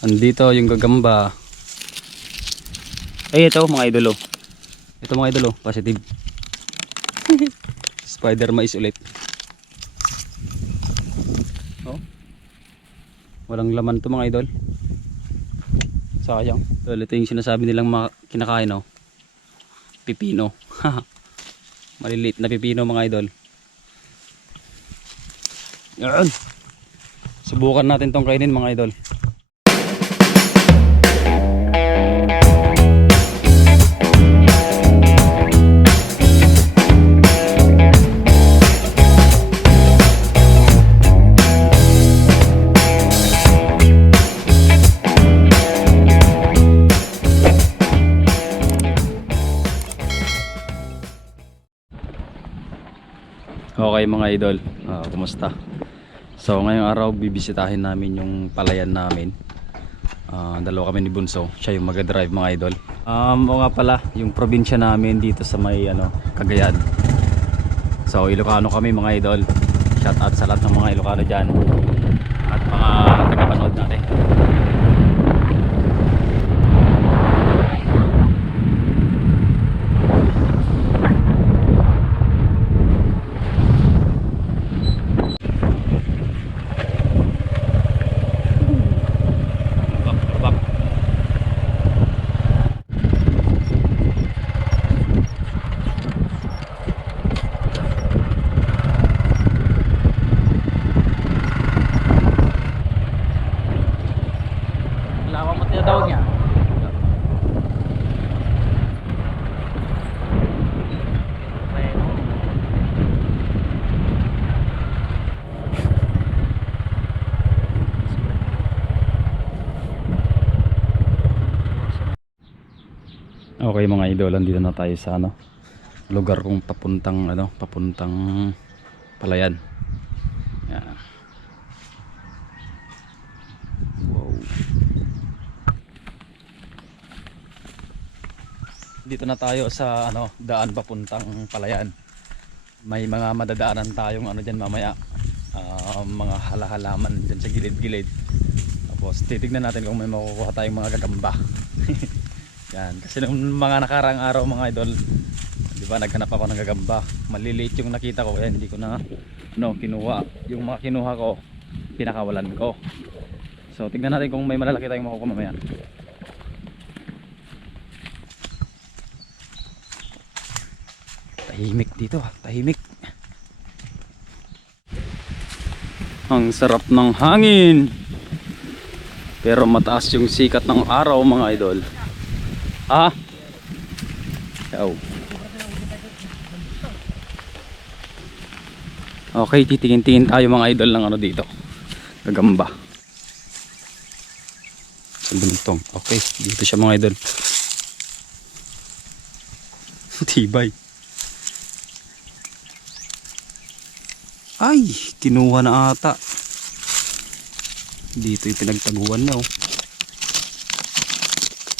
Andito yung gagamba. Ay, ito mga idol oh. Ito mga idol oh, positive. Spider mais ulit. Oh. Walang laman to mga idol. Sayang. Idol, ito yung sinasabi nilang mga kinakain oh. Pipino. Maliliit na pipino mga idol. Yan. Subukan natin tong kainin mga idol. Okay mga idol, Ah, kumusta? So ngayong araw bibisitahin namin yung palayan namin. Ah, dalawa kami ni Bunso, siya yung mag-drive mga idol. Um, o nga pala, yung probinsya namin dito sa may ano, Cagayan. So Ilocano kami mga idol. Shout out sa lahat ng mga Ilocano dyan. At mga tagapanood natin. Okay mga idol, andito na tayo sa ano lugar kong papuntang ano, papuntang palayan. Yan. Wow. Dito na tayo sa ano, daan papuntang palayan. May mga madadaanan tayong ano diyan mamaya. Ah, mga halahalaman diyan sa gilid-gilid. Tapos titignan natin kung may makukuha tayong mga gagamba. Yan, kasi nung mga nakarang araw mga idol, 'di ba, naghanap ako ng gagamba. Maliliit yung nakita ko kaya hindi ko na no, kinuha. Yung mga kinuha ko, pinakawalan ko. So, tingnan natin kung may malalaki tayong makukuha mamaya. Tahimik dito, ah, tahimik. Ang sarap ng hangin. Pero mataas yung sikat ng araw mga idol. Ah. Yaw. Okay, titingin-tingin tayo mga idol ng ano dito. Gagamba. Sa. Okay, dito siya mga idol. Tibay. Ay, kinuha na ata. Dito yung pinagtaguan niya oh.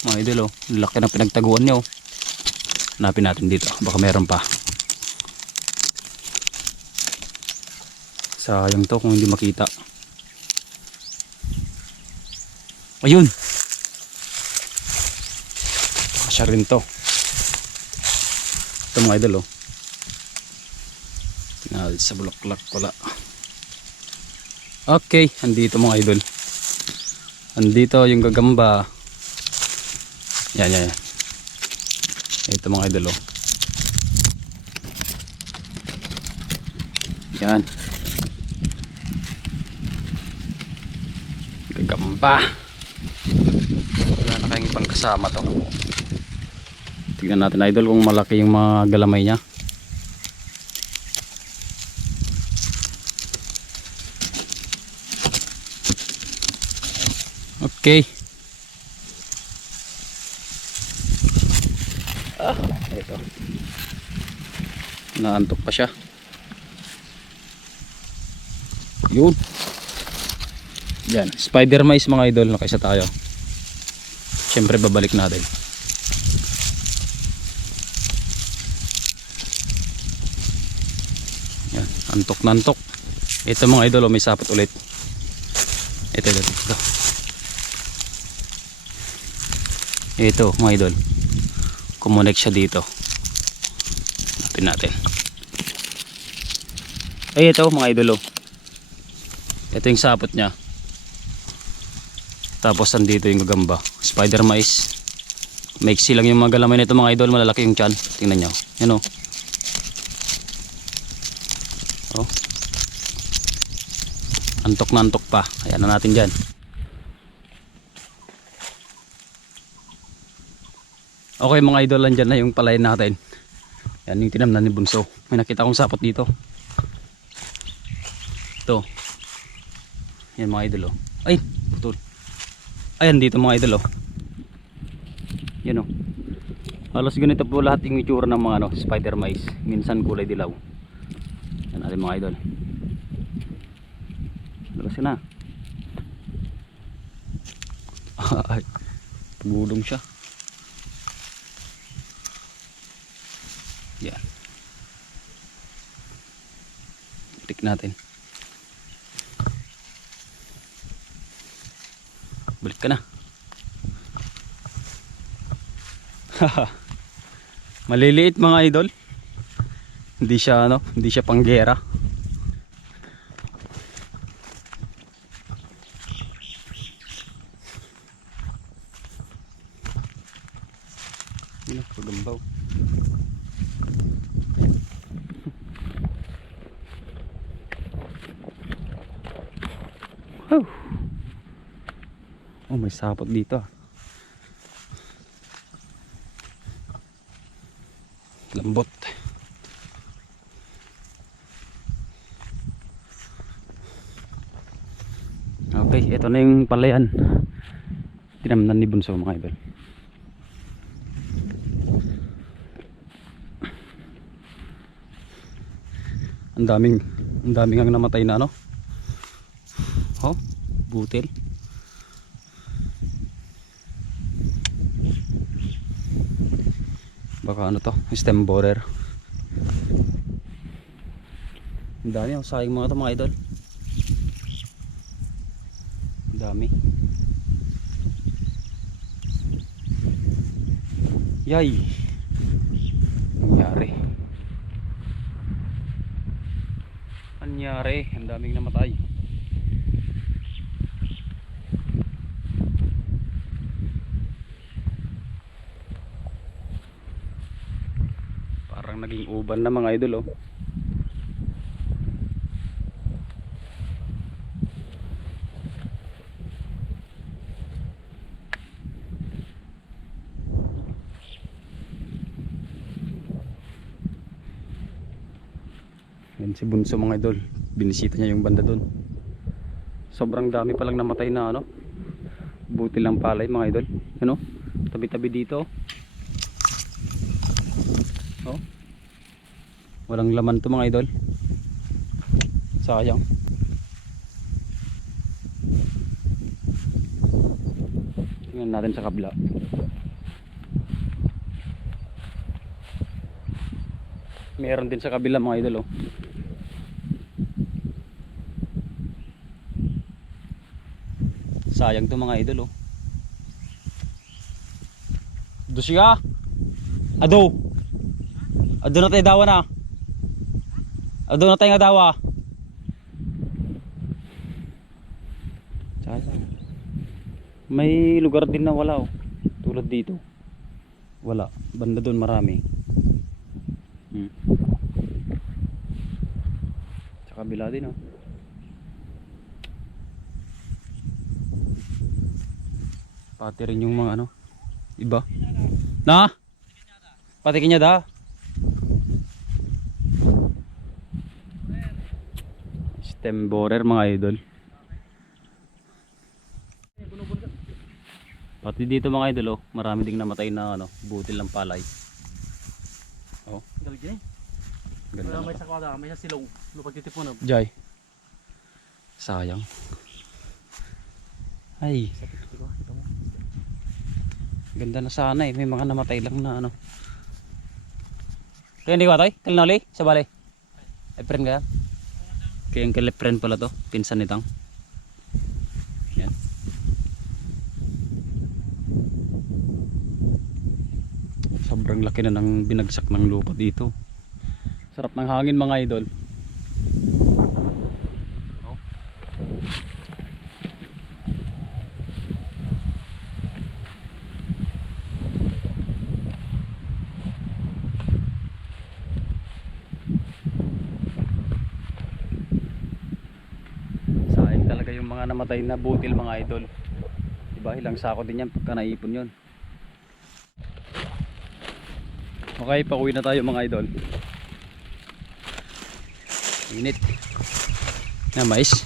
Mga idol oh, laki ng pinagtaguan niya oh. Hanapin natin dito, baka meron pa. Sayang to kung hindi makita. Ayun. Kasya rin to. Ito mga idol oh. Tingnan sa bulaklak wala. Okay, andito mga idol. Andito yung gagamba. Yan, yan, yan. Ito mga idol oh. Yan. Gagamba. Wala na kayong ibang kasama to. Tignan natin idol kung malaki yung mga galamay niya. Okay. Naantok pa siya. Yun. Yan. Spider mice mga idol. Nakaisa tayo. Siyempre babalik natin. Yan. Antok na antok. Ito mga idol. oh, May sapot ulit. Ito, ito, ito. Ito mga idol. Kumonek siya dito. Hanapin natin. Ay ito mga idol oh. Ito yung sapot niya. Tapos nandito yung gagamba. Spider mice. Maiksi lang yung mga galamay nito mga idol. Malalaki yung chan. Tingnan nyo. Yan oh. Oh. Antok na antok pa. Ayan na natin dyan. Okay mga idol, andyan na yung palayan natin. Yan yung tinamnan ni Bunso. May nakita akong sapot dito. Ito. Yan mga idol oh. Ay, putol. Ayan dito mga idol oh. Yan oh. Halos ganito po lahat yung itsura ng mga ano, spider mice. Minsan kulay dilaw. Yan natin mga idol. Labas ka na. Ay, pagulong siya. Yan. Tik natin. Ka na. Maliliit mga idol. Hindi siya ano, hindi siya panggera. Ano, pagambaw. May sapot dito. ah. Lambot. Okay, ito na yung palayan. Tinamnan ni Bunso mga idol. Ang daming ang daming ang namatay na ano. Oh, butil. Baka ano to, stem borer. Ang dami ang sayang mga to mga idol. Ang dami. Yay! Nangyari. Nangyari, ang daming namatay. Parang naging uban na mga idol oh. Yan si Bunso mga idol. Binisita niya yung banda doon. Sobrang dami palang namatay na ano. Buti lang palay mga idol. Ano? Tabi-tabi dito. Oh. Walang laman to mga idol. Sayang. Tingnan natin sa kabila. Meron din sa kabila mga idol oh. Sayang to mga idol oh. Dosi ka? Ado. Ado na tayo dawa na. Ado na tayo nga dawa. Sayang. May lugar din na wala oh. Tulad dito. Wala. Banda doon marami. Hmm. Sa kabila din oh. Pati rin yung mga ano. Iba. Na? Pati kanya da. Stem borer mga idol. Pati dito mga idol oh, marami ding namatay na ano, butil ng palay. Oh, Galing ganda. May sa kwada, may sa silong. Lupag titipon na. Jai. Sayang. Ay, ganda na sana eh. May mga namatay lang na ano. Kaya hindi ko atoy? Kalinoli? Sa bali? Ay, friend kaya? Kay ang girlfriend pala to, pinsan nitang. Yan. Sobrang laki na ng binagsak ng lupa dito. Sarap ng hangin mga idol. Yung mga namatay na butil mga idol. Diba ilang sako din yan pagka naipon yun. Okay, pauwi na tayo mga idol. Init. Na mais.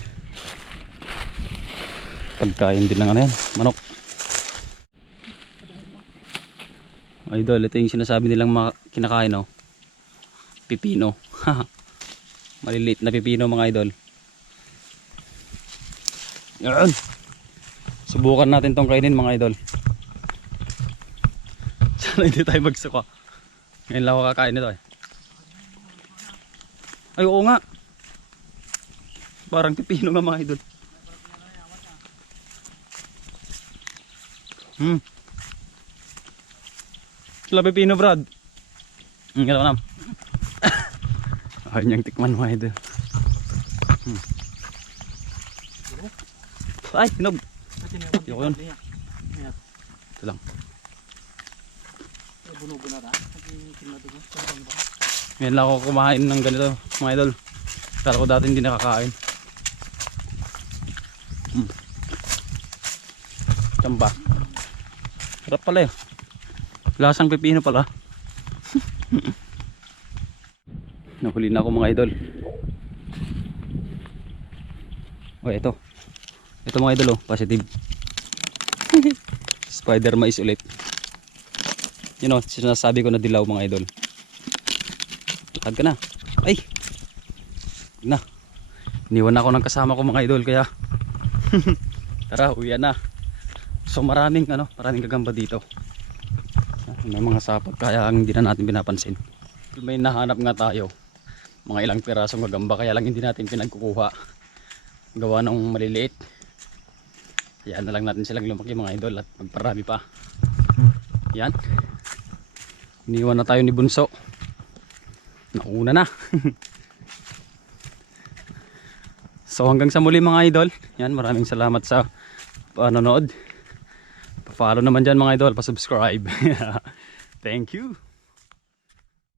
Pagkain din ng ano yan, manok. Idol, ito yung sinasabi nilang kinakain no. Pipino. Maliliit na pipino mga idol. Yan. Subukan natin tong kainin mga idol. Sana hindi tayo magsuka. Ngayon lang ako kakain nito eh. Ay oo nga. Parang pipino nga mga idol. Hmm. Sila pipino brad. Hmm, gano'n nam. Ayaw niyang tikman mga idol. Hmm. Ay, hinog. Kasi may Yoko yun. Ito lang. Ngayon lang ako kumain ng ganito, mga idol. Kala ko dati hindi nakakain. Mm. Tsamba. Sarap pala eh. Lasang pipino pala. Nahuli na ako mga idol. O ito. Ito mga idol oh, positive. Spider mais ulit. You know, sinasabi ko na dilaw mga idol. Lakad ka na. Ay! Na. Iniwan ako ng kasama ko mga idol kaya tara uwian na. So maraming ano, maraming gagamba dito. May mga sapot kaya ang hindi na natin pinapansin. May nahanap nga tayo. Mga ilang pirasong gagamba kaya lang hindi natin pinagkukuha. Gawa ng maliliit. Yan na lang natin silang lumaki mga idol at magparami pa. Yan. Iniwan na tayo ni Bunso. Nauna na. so hanggang sa muli mga idol. Yan, maraming salamat sa panonood. Pa-follow naman dyan mga idol, pa-subscribe. Thank you.